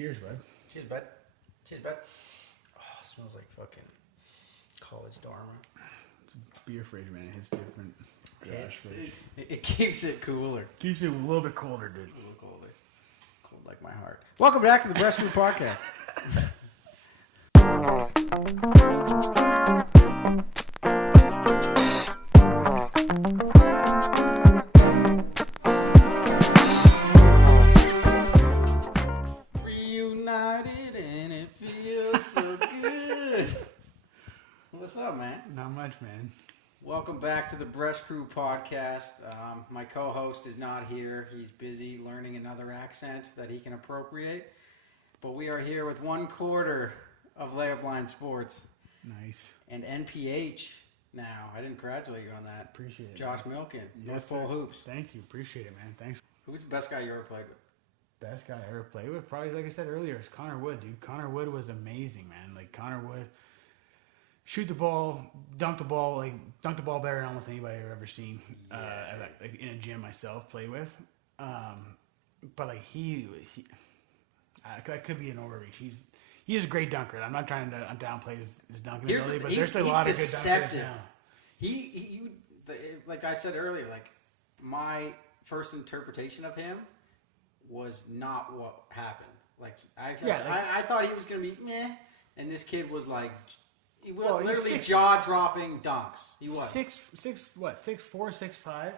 Cheers, bud. Cheers, bud. Cheers, bud. Oh, it smells like fucking college dorm. It's a beer fridge, man. It's different. Garage fridge. It keeps it cooler. Keeps it a little bit colder, dude. A little colder. Cold like my heart. Welcome back to the Breast Food Podcast. Reunited and it feels so good. What's up, man? Not much, man. Welcome back to the Breast Crew Podcast. My co-host is not here. He's busy learning another accent that he can appropriate. But we are here with one quarter of Layup Line Sports. Nice. And NPH now. I didn't congratulate you on that. Appreciate it. Josh man. Milican, Yes, North sir. Pole Hoops. Thank you. Appreciate it, man. Thanks. Who's the best guy you ever played with? Best guy I ever played with, probably like I said earlier, is Connor Wood, dude. Connor Wood was amazing, man. Like Connor Wood, shoot the ball, dunk the ball better than almost anybody I've ever seen. Like in a gym myself play with. But like that could be an overreach. He's a great dunker. I'm not trying to downplay his dunking ability, but there's a lot of good dunkers now. He, like I said earlier, like my first interpretation of him was not what happened. Like I thought he was gonna be meh, and this kid was like, he was literally jaw-dropping dunks. He was 6'4", 6'5".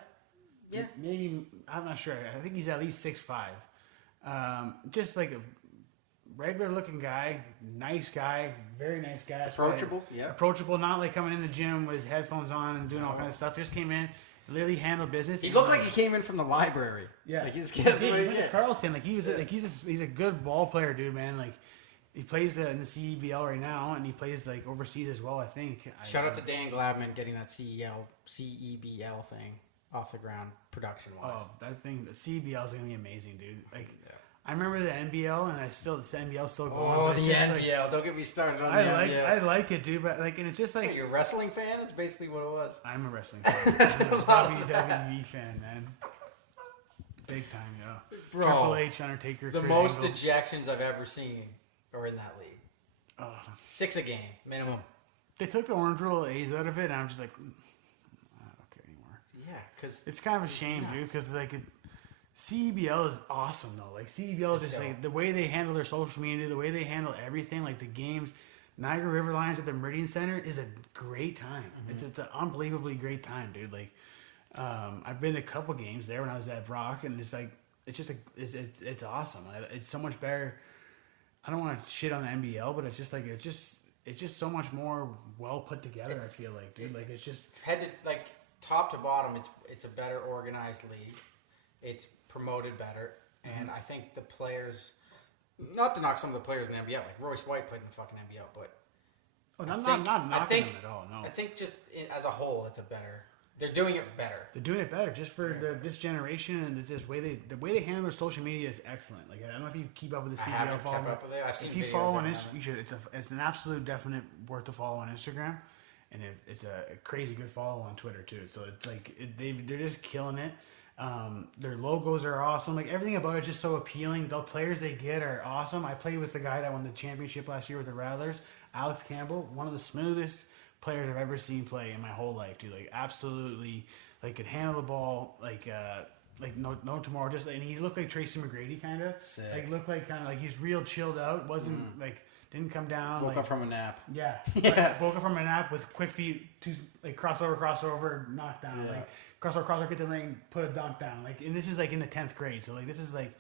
Yeah, maybe I'm not sure. I think he's at least 6'5". Just like a regular-looking guy, nice guy, very nice guy. approachable. Yeah, approachable. Not like coming in the gym with his headphones on and doing all kinds of stuff. Just came in, literally handled business. He looks like he came in from the library. Yeah, like his kids. Carlton, like he's a good ball player, dude, man. Like he plays in the CEBL right now, and he plays like overseas as well. I think. Shout out to Dan Gladman getting that CEBL thing off the ground production wise. Oh, that thing, the CEBL is gonna be amazing, dude. Like. Yeah. I remember the NBL, and the NBL still going. Oh, the NBL! Don't get me started on the NBL. I like it, dude. But like, and it's just like you're a wrestling fan. That's basically what it was. I'm a wrestling fan. I'm a WWE fan, man. Big time, yo. Bro, Triple H, Undertaker. The most ejections I've ever seen are in that league. 6 a game minimum. They took the orange roll A's out of it, and I'm just like, I don't care anymore. Yeah, because it's kind of a shame, dude. Because like. CEBL is awesome though. Like CEBL is just like the way they handle their social media, the way they handle everything, like the games. Niagara River Lions at the Meridian Center is a great time. Mm-hmm. It's an unbelievably great time, dude. Like I've been to a couple games there when I was at Brock, and it's like it's awesome. It's so much better. I don't want to shit on the NBL, but it's just like it's just so much more well put together. I feel like, dude. Like it's just head to like top to bottom. It's a better organized league. It's promoted better, and I think the players, not to knock some of the players in the NBL, like Royce White played in the fucking NBL, but not knocking them at all. No, I think just as a whole, they're doing it better. They're doing it better just for this generation, and the way they handle their social media is excellent. Like I don't know if you keep up with the CBL. I haven't kept up with it. I've seen if you videos follow on Instagram, you should. It's an absolute definite worth to follow on Instagram, and it's a crazy good follow on Twitter too. So it's like they're just killing it. Their logos are awesome. Like everything about it is just so appealing. The players they get are awesome. I played with the guy that won the championship last year with the Rattlers, Alex Campbell, one of the smoothest players I've ever seen play in my whole life, dude. Like absolutely, like could handle the ball, like no tomorrow. Just and he looked like Tracy McGrady kind of. Like looked like kind of like he's real chilled out. Wasn't like didn't come down. Woke up from a nap. Yeah, woke up from a nap with quick feet, like crossover, knock down, like crossover, get the lane, put a dunk down. Like, and this is like in the 10th grade, so like this is like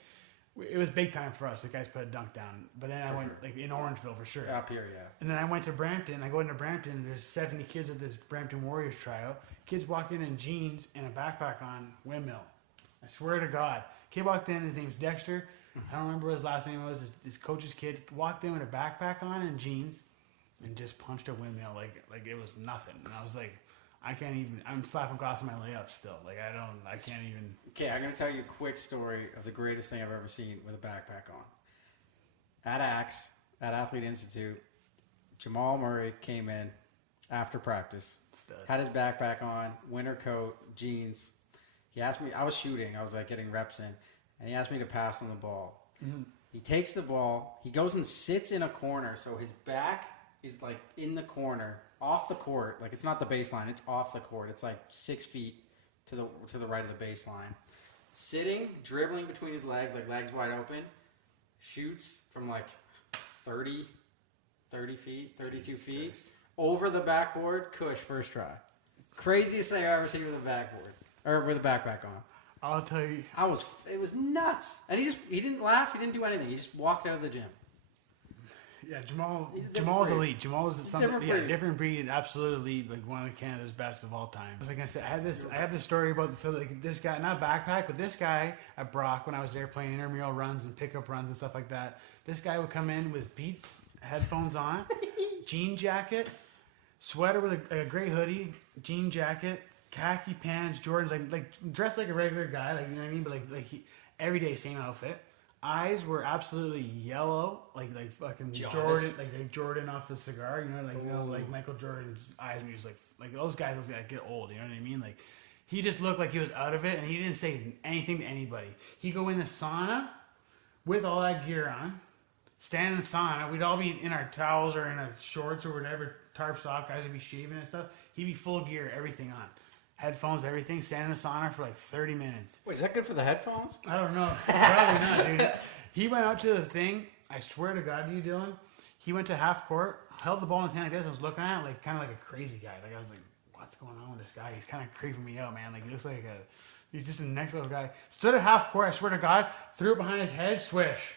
it was big time for us. The guys put a dunk down, but then I went like in Orangeville for sure. Up here, yeah. And then I went to Brampton. I go into Brampton. And there's 70 kids at this Brampton Warriors tryout. Kids walk in jeans and a backpack on, windmill. I swear to God, kid walked in. His name's Dexter. I don't remember what his last name was. His coach's kid walked in with a backpack on and jeans, and just punched a windmill like it was nothing. And I was like, I can't even. I'm slapping glass in my layups still. Like I can't even. Okay, I'm gonna tell you a quick story of the greatest thing I've ever seen with a backpack on. At Axe, at Athlete Institute, Jamal Murray came in after practice, had his backpack on, winter coat, jeans. He asked me. I was shooting. I was like getting reps in. And he asked me to pass on the ball. Mm-hmm. He takes the ball. He goes and sits in a corner, so his back is like in the corner, off the court. Like it's not the baseline; it's off the court. It's like 6 feet to the right of the baseline. Sitting, dribbling between his legs, like legs wide open. Shoots from like 30 feet, 32 feet, over the backboard. Cush first try. Craziest thing I've ever seen with a backboard or with a backpack on. I'll tell you. It was nuts. And he didn't laugh. He didn't do anything. He just walked out of the gym. Yeah, Jamal's elite. Jamal's different breed, absolutely elite, like one of Canada's best of all time. Like I said, I have this story about this guy, not backpack, but this guy at Brock when I was there playing intramural runs and pickup runs and stuff like that. This guy would come in with Beats headphones on, jean jacket, sweater with a gray hoodie, jean jacket, khaki pants, Jordans, like dressed like a regular guy, like you know what I mean, but every day same outfit. Eyes were absolutely yellow, like fucking Jordan, like Jordan off the cigar, like Michael Jordan's eyes were just like those guys was like get old, you know what I mean? Like he just looked like he was out of it, and he didn't say anything to anybody. He'd go in the sauna with all that gear on, stand in the sauna. We'd all be in our towels or in our shorts or whatever, tarp sock. Guys would be shaving and stuff. He'd be full gear, everything on. Headphones, everything, stand in the sauna for like 30 minutes. Wait, is that good for the headphones? I don't know. Probably not, dude. He went out to the thing. I swear to God to you, Dylan. He went to half court, held the ball in his hand like this, and was looking at it like kind of like a crazy guy. Like I was like, what's going on with this guy? He's kind of creeping me out, man. Like he looks like he's just a next level guy. Stood at half court, I swear to God, threw it behind his head, swish.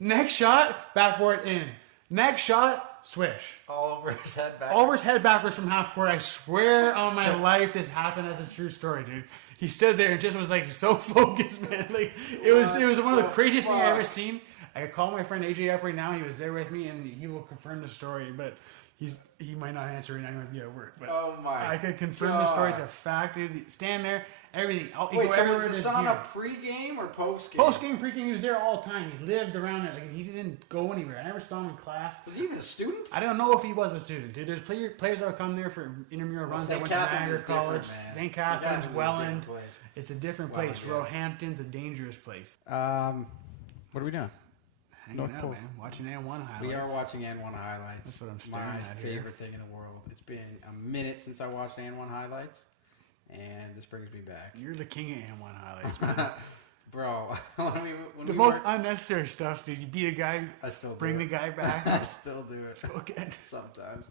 Next shot, backboard in. Next shot, swish. All over his head backwards. All over his head backwards from half court. I swear on my life this happened as a true story, dude. He stood there and just was like so focused, man. Like it was one of the craziest things I ever seen. I could call my friend AJ up right now. He was there with me, and he will confirm the story. But he might not answer right now. He might be at work. But I could confirm the story. It's a fact, dude. Stand there. Everything. Wait, so was the sauna pre-game or post-game? Post-game, pre-game, he was there all the time. He lived around it. Like he didn't go anywhere. I never saw him in class. Was he even a student? I don't know if he was a student, dude. There's players that would come there for intramural runs that went to Niagara College. St. Catharines, Welland. It's a different place. Roehampton's a dangerous place. What are we doing? Hanging out, man. Watching N1 highlights. We are watching N1 highlights. That's what I'm staring at. My favorite thing in the world. It's been a minute since I watched N1 highlights. And this brings me back. You're the king of N1 highlights, man. Bro, the most unnecessary stuff, dude. You beat a guy, I still bring the guy back. I still do it. So good. Sometimes.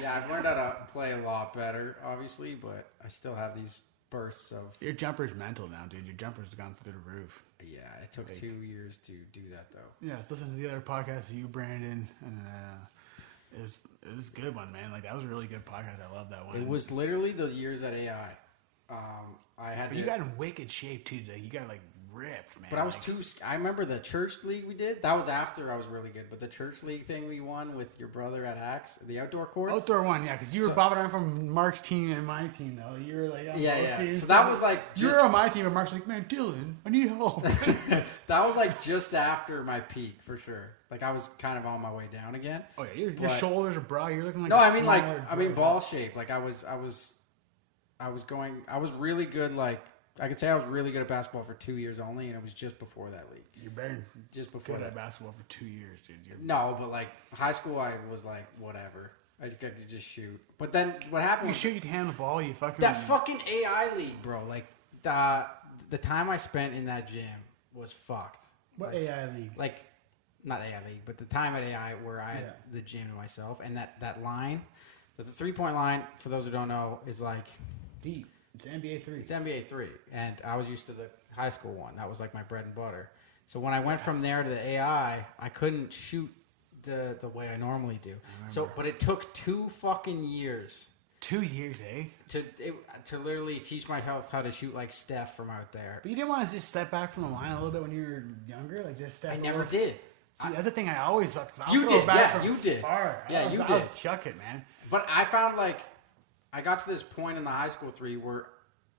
Yeah, I've learned how to play a lot better, obviously, but I still have these bursts of... Your jumper's mental now, dude. Your jumper's gone through the roof. Yeah, it took 2 years to do that, though. Yeah, I was listening to the other podcast of you, Brandan, and it was a good one, man. Like that was a really good podcast. I love that one. It was literally the years at AI. You got in wicked shape too. Like, you got like ripped, man. But I was I remember the church league we did. That was after I was really good. But the church league thing we won with your brother at Axe, the outdoor courts. Outdoor one, yeah, because you were bobbing around from Mark's team and my team though. You were like, yeah. So that was like you were on my team, and Mark's like, man, Dylan, I need help. That was like just after my peak for sure. Like I was kind of on my way down again. Oh yeah, your shoulders are broad. You're looking like I mean ball shape. Like I was really good. Like I could say I was really good at basketball for 2 years only, and it was just before that league. You're better just before good at basketball for 2 years, dude. No, but like high school, I was like whatever. I could just shoot. But then what happened? You shoot, you can handle the ball. You fucking that fucking AI league, bro. Like the time I spent in that gym was fucked. What like, AI league? Like not AI league, but the time at AI where I had the gym to myself, and that line, the 3-point line, for those who don't know, is like deep. It's NBA 3. It's NBA 3, and I was used to the high school one. That was like my bread and butter. So when I went from there to the AI, I couldn't shoot the way I normally do. But it took 2 fucking years. 2 years, eh? To literally teach myself how to shoot like Steph from out there. But you didn't want to just step back from the line a little bit when you were younger, like just step. I never did. See, that's the thing I always look. You did, yeah, you did. Far. Yeah, you did. I'll chuck it, man. But I found like I got to this point in the high school 3 where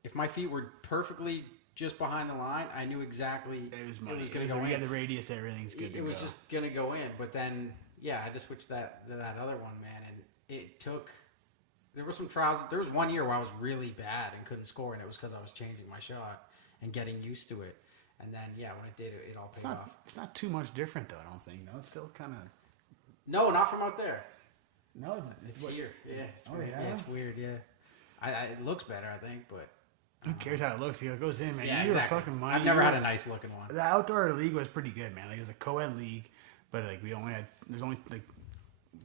if my feet were perfectly just behind the line, I knew exactly it was going to go in. Yeah, the radius, everything's good. It was just going to go in. But then, yeah, I just switched that other one, man, and it took. There were some trials. There was 1 year where I was really bad and couldn't score, and it was because I was changing my shot and getting used to it. And then, when it did, it all paid off. It's not too much different, though, I don't think. No, it's still kind of... No, not from out there. No, it's here. Yeah, it's weird. Yeah, it's weird, yeah. It looks better, I think, but... Who cares how it looks? It goes in, man. Yeah, you exactly. Fucking money. I've never had a nice looking one. The outdoor league was pretty good, man. Like, it was a co-ed league, but like there's only like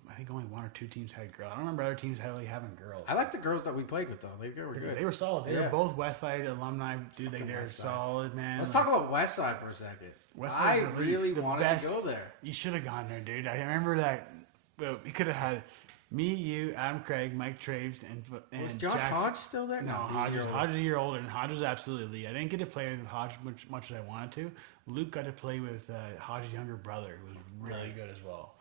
I think only one or two teams had girls. I don't remember other teams having girls. I like the girls that we played with though. They were good. They were solid. They were both Westside alumni, dude. They're solid, man. Let's talk about Westside for a second. I really wanted to go there. You should have gone there, dude. I remember that. Well, we could have had me, you, Adam Craig, Mike Traves, and was Josh Jackson. Hodge still there? No, Hodge is a year older, and Hodge was absolutely elite. I didn't get to play with Hodge much as I wanted to. Luke got to play with Hodge's younger brother, who was really good as well.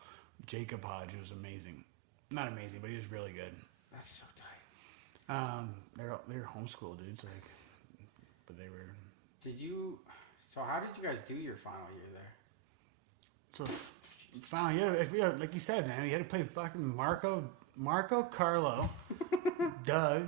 Jacob Hodge was amazing. Not amazing, but he was really good. That's so tight. They're homeschool dudes, like, but they were. So how did you guys do your final year there? So final year, like you said, man, you had to play fucking Marco, Carlo, Doug.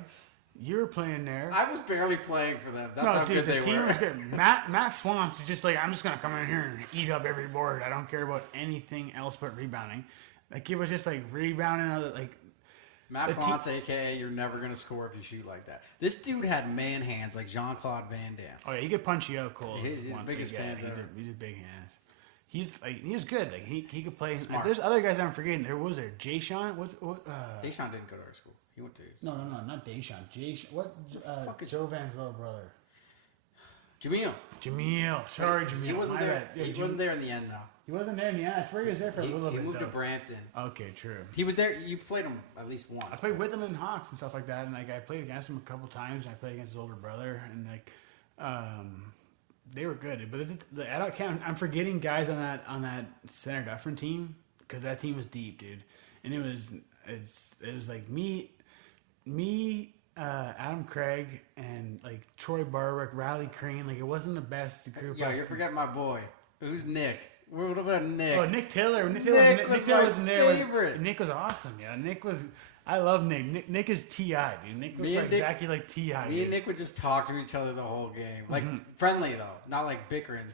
You were playing there. I was barely playing for them. That's how good they were. Was good. Matt Flaunt's is just like, I'm just gonna come in here and eat up every board. I don't care about anything else but rebounding. Like, it was just like rebounding, like. Matt Flaunt's, a.k.a. you're never going to score if you shoot like that. This dude had man hands like Jean-Claude Van Damme. Oh, yeah, he could punch you out cold. He's the biggest hands ever. He's a big hands. He was good. Like, he could play. Smart. There's other guys I'm forgetting. There Jay-Sean? Jay-Sean didn't go to our school. He went to... No, not Jay-Sean. What? Joe Van's little brother. Jameel. Sorry, Jameel. He wasn't there. Yeah, he wasn't there in the end, though. He wasn't there in the end. I swear he was there for a little bit. He moved to Brandan. Okay, true. He was there. You played him at least once. I played with him in Hawks and stuff like that, and like I played against him a couple times. And I played against his older brother, and like they were good. But I'm forgetting guys on that Center Dufferin team because that team was deep, dude. And it was like me, Adam Craig, and like Troy Barwick, Riley Crane. Like, it wasn't the best group. Yeah, you're forgetting my boy. Who's Nick? What about Nick? Oh, Nick Taylor. Nick was my favorite. Nick was awesome. Yeah, I love Nick. Nick is T.I., dude. Nick was exactly like T.I. Me and Nick would just talk to each other the whole game. Like, friendly, though. Not like bickering.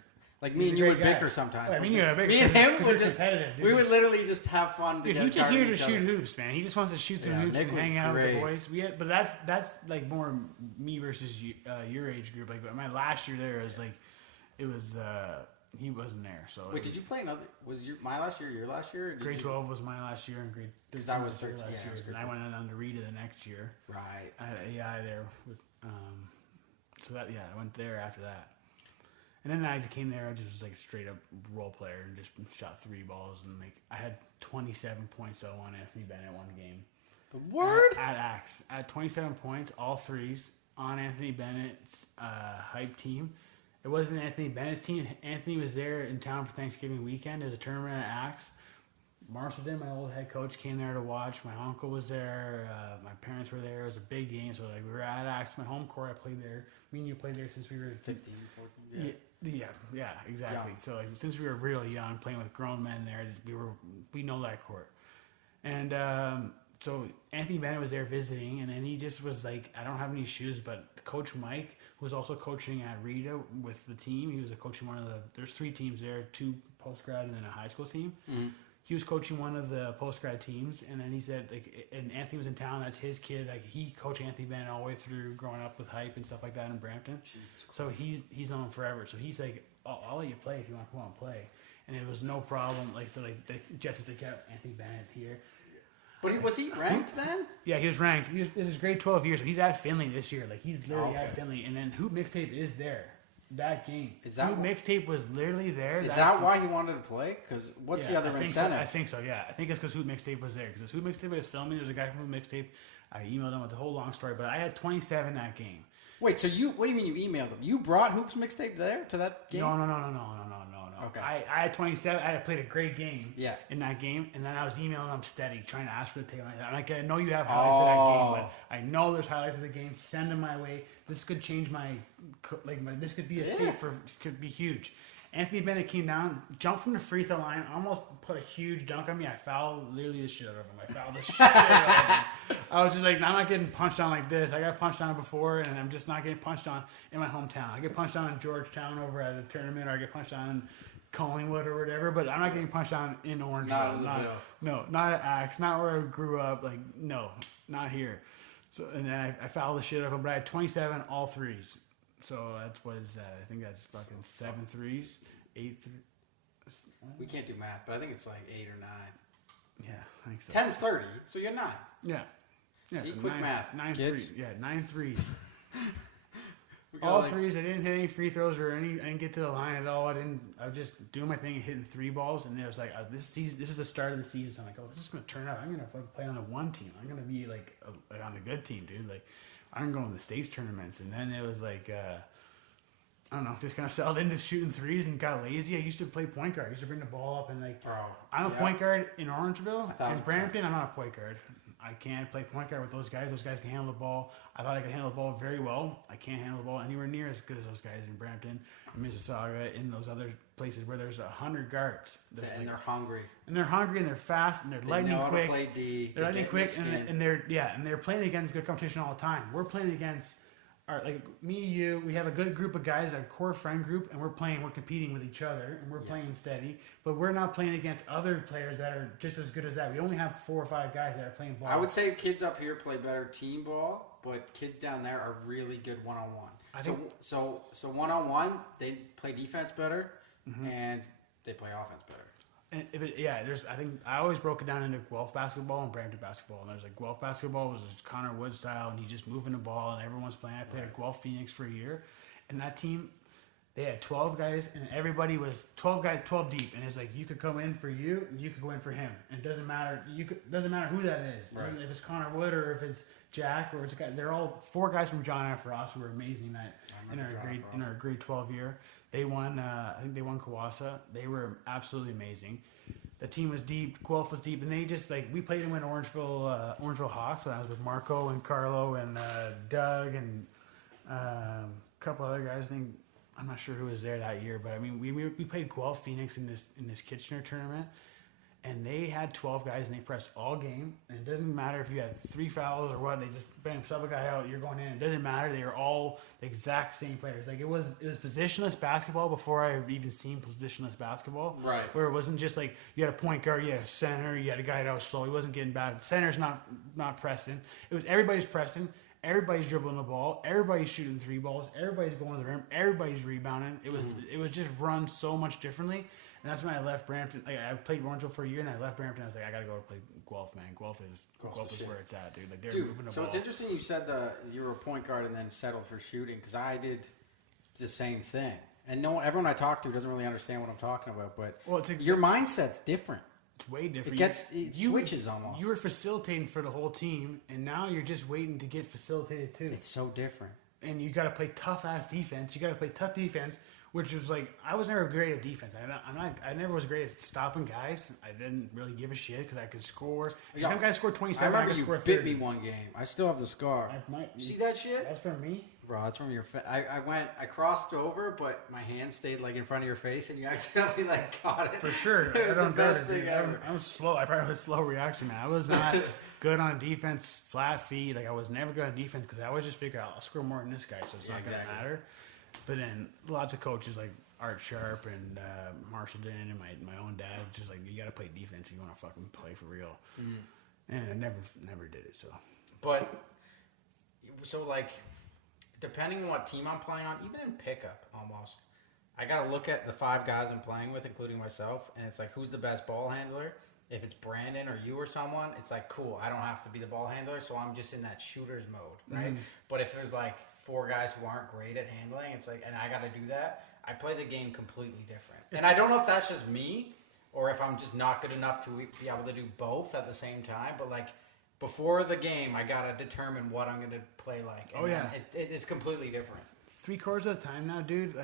Like, me and you would bicker sometimes. Yeah, me and him would just... We would literally just have fun together. Dude, he's just here to shoot hoops, man. He just wants to shoot some hoops and hang out with the boys. But that's like more me versus your age group. Like, my last year there was like... It was... He wasn't there, so. Wait, did you play another? Was my last year your last year? Grade 12 was my last year, and grade 13 because I was 13. Yeah, and I went on to Rita the next year. Right. I had AI there, with, I went there after that, and then I came there. I just was like straight up role player and just shot 3 balls, and like I had 27 points though on Anthony Bennett one game. Word at Axe, I had 27 points, all threes on Anthony Bennett's hype team. It wasn't Anthony Bennett's team. Anthony was there in town for Thanksgiving weekend at a tournament at Axe. Marshall did, my old head coach, came there to watch. My uncle was there. My parents were there. It was a big game. So like we were at Axe, my home court. I played there. Me and you played there since we were 15, 14. Yeah, exactly. Yeah. So like since we were really young, playing with grown men there, we know that court. And so Anthony Bennett was there visiting, and then he just was like, I don't have any shoes, but Coach Mike, who was also coaching at Rita with the team, he was coaching there's 3 teams there, 2 post-grad and then a high school team. Mm-hmm. He was coaching one of the post-grad teams, and then he said, like, and Anthony was in town, that's his kid, like, he coached Anthony Bennett all the way through growing up with hype and stuff like that in Brampton. So he's known him forever. So he's like, I'll let you play if you want to come on and play. And it was no problem. Like, so like, Jessica kept Anthony Bennett here. But was he ranked then? Yeah, he was ranked. This is grade 12 years, so he's at Finley this year. Like, he's literally at Finley. And then Hoop Mixtape is there that game. Hoop Mixtape was literally there. Is that why he wanted to play? Because what's the other incentive? I think so, yeah. I think it's because Hoop Mixtape was there. Because Hoop Mixtape was filming. There was a guy from Hoop Mixtape. I emailed him with the whole long story, but I had 27 that game. Wait, so what do you mean you emailed him? You brought Hoops Mixtape there to that game? No. Okay. I had 27. I had played a great game in that game, and then I was emailing them steady, trying to ask for the tape. I'm like, I know you have highlights of that game, but I know there's highlights of the game. Send them my way. This could change this could be a tape could be huge. Anthony Bennett came down, jumped from the free throw line, almost put a huge dunk on me. I fouled literally the shit out of him. I fouled the shit out of him. I was just like, I'm not getting punched on like this. I got punched on before, and I'm just not getting punched on in my hometown. I get punched on in Georgetown over at a tournament, or I get punched on in Collingwood or whatever, but I'm not getting punched on in Orangeville. Not at Axe, not where I grew up. Like, no, not here. So, and then I fouled the shit out of him, but I had 27 all threes. So that's what is that? I think that's fucking 7 threes, 8 threes. We can't do math, but I think it's like 8 or 9. Yeah, I think so. 10's 30, so you're 9. Yeah. See, so quick math. 9 kids. threes. Yeah, 9 threes. All threes. I didn't hit any free throws or any. I didn't get to the line at all. I was just doing my thing and hitting 3 balls. And it was like, this is the start of the season. So I'm like, oh, this is gonna turn out. I'm gonna fucking play on the 1 team. I'm gonna be like on the good team, dude. Like, I'm going to the states tournaments. And then it was like, I don't know, just kind of settled into shooting threes and got lazy. I used to play point guard. I used to bring the ball up and like, I'm a point guard in Orangeville. In Brampton, I'm not a point guard. I can't play point guard with those guys. Those guys can handle the ball. I thought I could handle the ball very well. I can't handle the ball anywhere near as good as those guys in Brampton, in Mississauga, in those other places where there's 100 guards. And they're hungry. And they're hungry and they're fast and they're lightning quick. They're lightning quick and they're playing against good competition all the time. We're playing against me, you, we have a good group of guys, our core friend group, and we're competing with each other, and we're playing steady, but we're not playing against other players that are just as good as that. We only have 4 or 5 guys that are playing ball. I would say kids up here play better team ball, but kids down there are really good one-on-one. So one-on-one, they play defense better, and they play offense better. And I think I always broke it down into Guelph basketball and Brampton basketball. And there's like Guelph basketball was just Connor Wood style, and he's just moving the ball, and everyone's playing. I played at Guelph Phoenix for a year, and that team, they had 12 guys, and everybody was 12 guys, 12 deep. And it's like you could come in for you, and you could go in for him, and it doesn't matter. Doesn't matter who that is. Right. If it's Connor Wood or if it's Jack or it's a guy. They're all 4 guys from John F. Ross who were amazing in our grade 12 year. They won. I think they won Kawasa. They were absolutely amazing. The team was deep. Guelph was deep, and they just we played them in Orangeville Hawks. When I was with Marco and Carlo and Doug and a couple other guys. I'm not sure who was there that year, but I mean we played Guelph Phoenix in this Kitchener tournament. And they had 12 guys, and they pressed all game. And it doesn't matter if you had 3 fouls or what. They just bam, sub a guy out. You're going in. It doesn't matter. They were all the exact same players. Like it was positionless basketball before I had even seen positionless basketball. Right. Where it wasn't just like you had a point guard, you had a center, you had a guy that was slow. He wasn't getting bad. The center's not pressing. It was everybody's pressing. Everybody's dribbling the ball. Everybody's shooting 3 balls. Everybody's going to the rim. Everybody's rebounding. It was just run so much differently. And that's when I left Brampton. I played Orangeville for a year, and I left Brampton. I was like, I gotta go play Guelph, man. Guelph is where it's at, dude. Like they're moving the ball. So it's interesting you said you were a point guard and then settled for shooting, because I did the same thing. And everyone I talk to doesn't really understand what I'm talking about. But your mindset's different. It's way different. It switches almost. You were facilitating for the whole team, and now you're just waiting to get facilitated too. It's so different. And you got to play tough ass defense. You got to play tough defense. Which was like, I was never great at defense. I never was great at stopping guys. I didn't really give a shit because I could score. Some guys scored 27. I could score 30. You bit me one game. I still have the scar. You see that shit? That's from me, bro. That's from your. I crossed over, but my hand stayed like in front of your face, and you accidentally got it. For sure, it was the best thing ever. I'm slow. I probably had a slow reaction, man. I was not good on defense, flat feet. Like I was never good on defense because I always just figured I'll score more than this guy, so it's not gonna matter. But then lots of coaches like Art Sharp and Marshall Den and my own dad was just like, you got to play defense if you want to fucking play for real. And I never did it. So depending on what team I'm playing on, even in pickup almost, I got to look at the 5 guys I'm playing with, including myself, and it's like, who's the best ball handler? If it's Brandan or you or someone, it's like, cool, I don't have to be the ball handler, so I'm just in that shooter's mode, right? But if there's 4 guys who aren't great at handling, it's like, and I got to do that, I play the game completely different. And I don't know if that's just me or if I'm just not good enough to be able to do both at the same time. But before the game, I got to determine what I'm going to play like. And it's completely different. 3/4 of the time now, dude,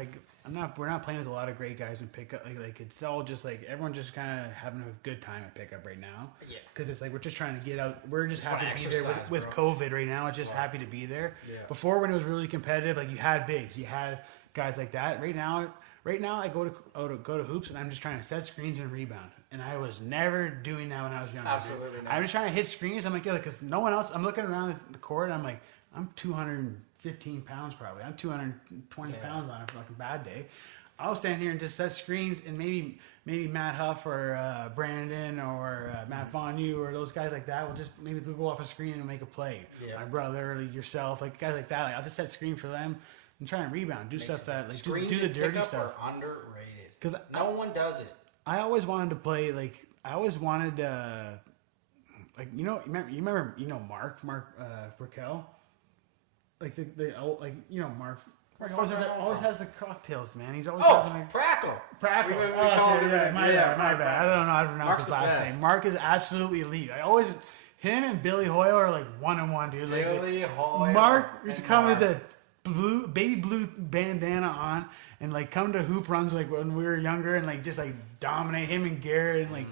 we're not playing with a lot of great guys in pickup. It's all just everyone just kind of having a good time at pickup right now. Yeah. Because it's we're just trying to get out. We're just happy to be there with COVID right now. It's just happy to be there. Yeah. Before, when it was really competitive, you had bigs, you had guys like that. Right now, Right now, I go to hoops, and I'm just trying to set screens and rebound. And I was never doing that when I was younger. Absolutely not. I'm just trying to hit screens. I'm like, yeah, because no one else. I'm looking around the court, and I'm like, I'm 215 pounds probably. I'm 220 pounds on a fucking bad day. I'll stand here and just set screens, and maybe Matt Huff or Brandan or Matt Vonnew or those guys like that will just maybe they'll go off a screen and make a play. Yeah. My brother or yourself, like guys like that. Like, I'll just set screen for them. And try and rebound, do stuff that like do the dirty stuff. Are underrated because no one does it. I always wanted to play like I always wanted like you remember Mark Raquel, like the old like Mark always has the cocktails, man. He's always having Prackle. We call him my bad. I don't know how to pronounce Mark's his last name. Mark is absolutely elite. Him and Billy Hoyle are like 1-on-1, dude. Billy Hoyle. Mark used to come with a baby blue bandana on and like come to hoop runs like when we were younger and like just like dominate him and Garrett and like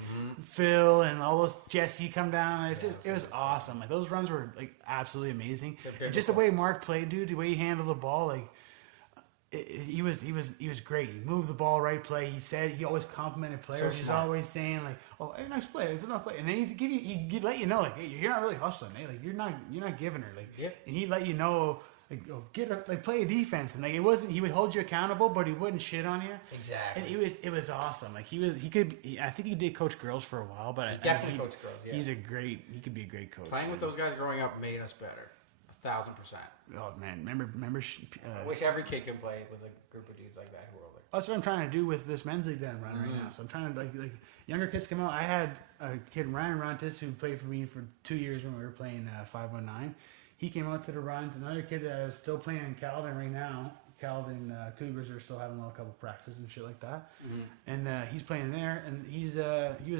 Phil and all those Jesse come down. It was awesome. Like those runs were like absolutely amazing. And just the way Mark played, dude, the way he handled the ball, like he was great. He moved the ball right play. He always complimented players. He's always saying like, "Oh, hey, nice play, it's a nice play," and then he'd let you know like, "Hey, you're not really hustling, eh? Like you're not giving her like," and he'd let you know. Like, get her, like play a defense, and like he would hold you accountable, but he wouldn't shit on you. Exactly. And it was awesome. Like I think he did coach girls for a while, but he definitely coached girls. Yeah. He could be a great coach. Playing with those guys growing up made us better, 1,000%. Oh man, remember. I wish every kid could play with a group of dudes like that who are like. That's what I'm trying to do with this men's league that I'm running right now. So I'm trying to like younger kids come out. I had a kid Ryan Rontis who played for me for 2 years when we were playing 519. He came out to the runs. Another kid that is still playing in Calvin right now. Calvin Cougars are still having a couple practices and shit like that. And he's playing there, and he was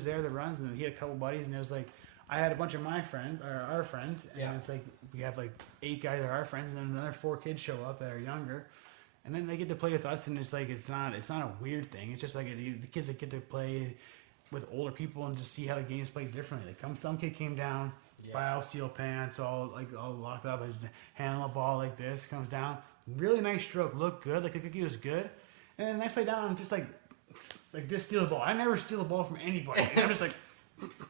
there the runs, and he had a couple buddies, and it was like I had a bunch of my friends or our friends, and it's like we have like 8 guys that are our friends, and then another 4 kids show up that are younger, and then they get to play with us, and it's like it's not a weird thing. It's just like the kids that get to play with older people and just see how the game's played differently. Like some kid came down. Bio steel pants, all locked up, handling the ball like this, comes down, really nice stroke, looked good, like the cookie was good, and then next play down, just just steal the ball. I never steal the ball from anybody. I'm just like,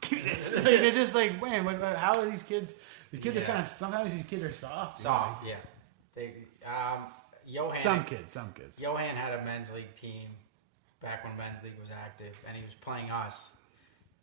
give me this. It's just like, man, how are these kids? These kids are kind of sometimes these kids are soft. Soft, yeah. They Johan. Some kids. Johan had a men's league team back when men's league was active, and he was playing us,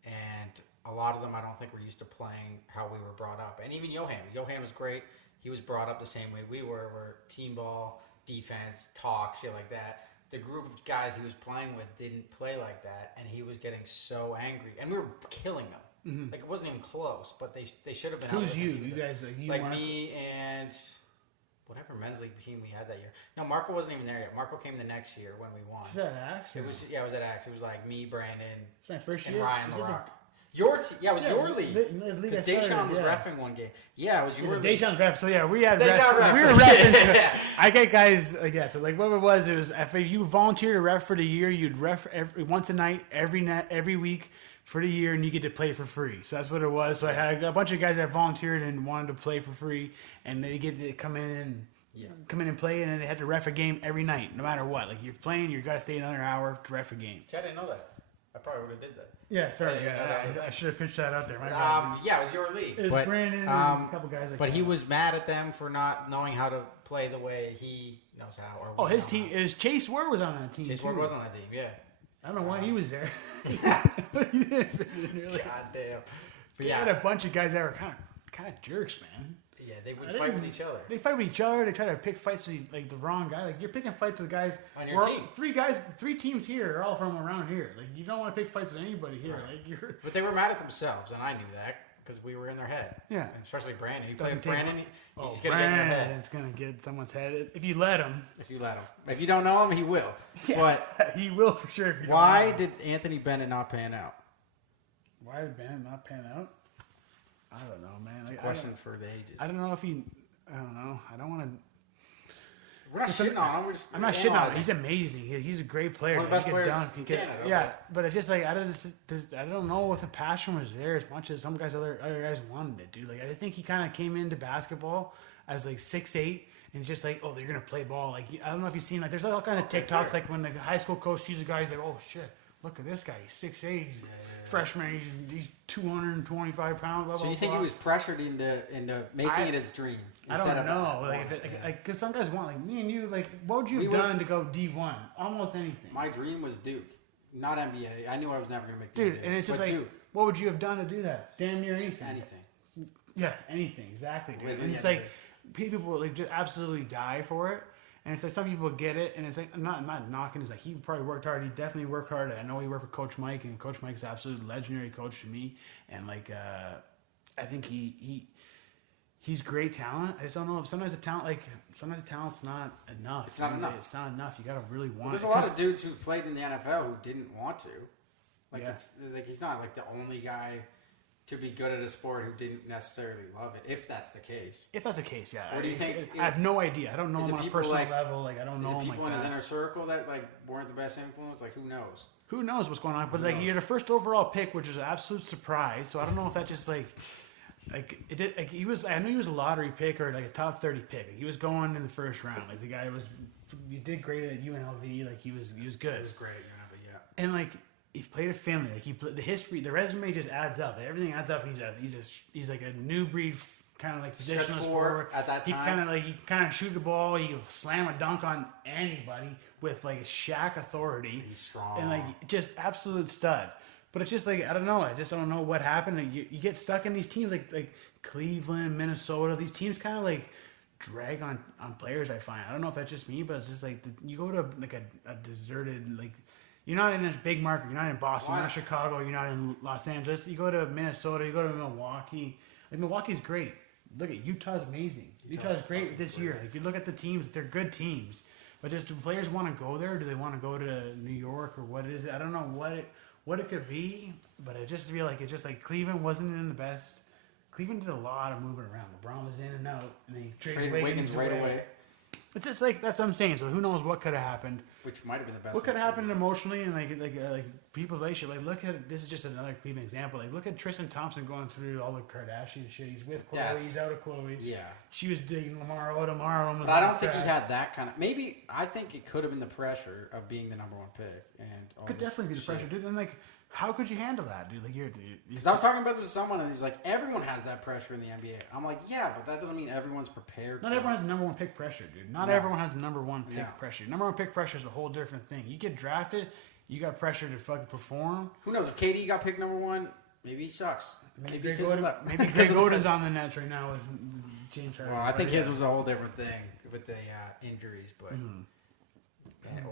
and a lot of them I don't think were used to playing how we were brought up. And even Johan was great. He was brought up the same way we were team ball, defense, talk, shit like that. The group of guys he was playing with didn't play like that, and he was getting so angry. And we were killing them. Like, it wasn't even close, but they should have been out. Who's you? You guys, like me and whatever men's league team we had that year. No, Marco wasn't even there yet. Marco came the next year when we won. Was that Axe? It was at Axe. It was like me, Brandon, my first and year? Ryan the Rock. Your league. Because Deshaun was reffing one game. Yeah, it was your league. Deshaun's ref. So yeah, we had refs. We were refing. I get guys. So like what it was if you volunteer to ref for the year, you'd ref once a night, every week for the year, and you get to play for free. So that's what it was. So I had a bunch of guys that volunteered and wanted to play for free, and they get to come in and play, and then they had to ref a game every night, no matter what. Like you're playing, you got to stay another hour to ref a game. I didn't know that. I probably would have did that. Yeah, sorry. I should have pitched that out there. Yeah, it was your league. It was Brandan and a couple guys like that. But he was mad at them for not knowing how to play the way he knows how. His team is Chase Ward was on that team. Chase Ward was on that team, yeah. I don't know why he was there. God damn. But yeah, had a bunch of guys that were kind of jerks, man. Yeah, they would fight with each other. They fight with each other. They try to pick fights with like the wrong guy. Like you're picking fights with guys on your team. 3 teams here are all from around here. Like you don't want to pick fights with anybody here. Right. Like But they were mad at themselves, and I knew that because we were in their head. Yeah. And especially Brandon. You play with Brandon, he's gonna get in your head. It's gonna get someone's head if you let him. If you don't know him, he will. Yeah, but he will for sure. If you why did Anthony Bennett not pan out? Why did Bennett not pan out? I don't know, man. It's a question for the ages. I don't know if he. I don't know. I don't want to. We're not shitting on him. I'm not shitting on him. He's amazing. He's a great player. One of the best players in Canada. Yeah, but it's just like I don't know if the passion was there as much as some guys other guys wanted it, dude. Like I think he kind of came into basketball as like 6'8", And it's just like, oh, they're gonna play ball. Like I don't know if you've seen like there's all kinds of TikToks like when the high school coach sees a guy, he's like, oh shit, look at this guy, he's 6'8", he's freshman, he's 225 pounds. Blah, so blah, you think blah. he was pressured into making it his dream? I don't know. Like, because some guys want, like me and you, like, what would you have done to go D1? Almost anything. My dream was Duke, not NBA. I knew I was never gonna make the Dude, NBA. and it's just like, Duke. What would you have done to do that? Damn near anything. Anything. Yeah, anything, exactly. Dude. And it's like people like just absolutely die for it. And it's like some people get it, and it's like I'm not knocking. It's like he probably worked hard. He definitely worked hard. I know he worked with Coach Mike, and Coach Mike's an absolute legendary coach to me. And like I think he's great talent. I just don't know if sometimes the talent's not enough. It's not enough. It's not enough. You gotta really want. There's a lot of dudes who played in the NFL who didn't want to. Like it's like he's not like the only guy to be good at a sport who didn't necessarily love it. If that's the case. If that's the case, yeah. What do you think? I have no idea. I don't know him on a personal level. Like I don't know him like that. Is it people in his inner circle that like weren't the best influence? Like who knows? Who knows what's going on? But like you're the first overall pick, which is an absolute surprise. So I don't know if that just like it did. Like he was. I knew he was a lottery pick or like a top 30 pick. Like, he was going in the first round. Like the guy was. He did great at UNLV. Like he was good. He was great at UNLV. Yeah. And like. He's played a family. Like the history, the resume just adds up. Everything adds up. He's like a new breed, kind of like positionless forward. At that time, he kind of shoot the ball. He can slam a dunk on anybody with like a Shaq authority. He's strong and like just absolute stud. But it's just like I don't know. I just don't know what happened. Like, you get stuck in these teams like Cleveland, Minnesota. These teams kind of like drag on players. I find I don't know if that's just me, but it's just like you go to like a deserted like. You're not in a big market. You're not in Boston. You're not in Chicago. You're not in Los Angeles. You go to Minnesota. You go to Milwaukee. Like Milwaukee's great. Look at Utah's amazing. Utah's great this year. Like you look at the teams. They're good teams. But just do players want to go there? Or do they want to go to New York or what is it? I don't know what it could be. But I just feel like it's just like Cleveland wasn't in the best. Cleveland did a lot of moving around. LeBron was in and out, and they traded Wiggins right away. It's just like that's what I'm saying. So who knows what could have happened? Which might have been the best. What could have happened emotionally and like people's relationship? Like look at this is just another Cleveland example. Like look at Tristan Thompson going through all the Kardashian shit. He's with Khloe. He's out of Khloe. Yeah. She was digging Lamar Odom. But I don't think he had that kind of. Maybe I think it could have been the pressure of being the number one pick and all could this definitely be the pressure, dude. And like, how could you handle that, dude? Like because I was talking about this with someone and he's like, everyone has that pressure in the NBA. I'm like, yeah, but that doesn't mean everyone's prepared. Not everyone has the number one pick pressure, dude. Not everyone has the number one pick pressure. Number one pick pressure is a whole different thing. You get drafted, you got pressure to fucking perform. Who knows? If KD got picked number one, maybe he sucks. Maybe Greg Oden's on the Nets right now with James Harden. Well, I think his was a whole different thing with the injuries, but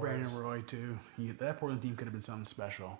Brandon Roy too. That Portland team could have been something special.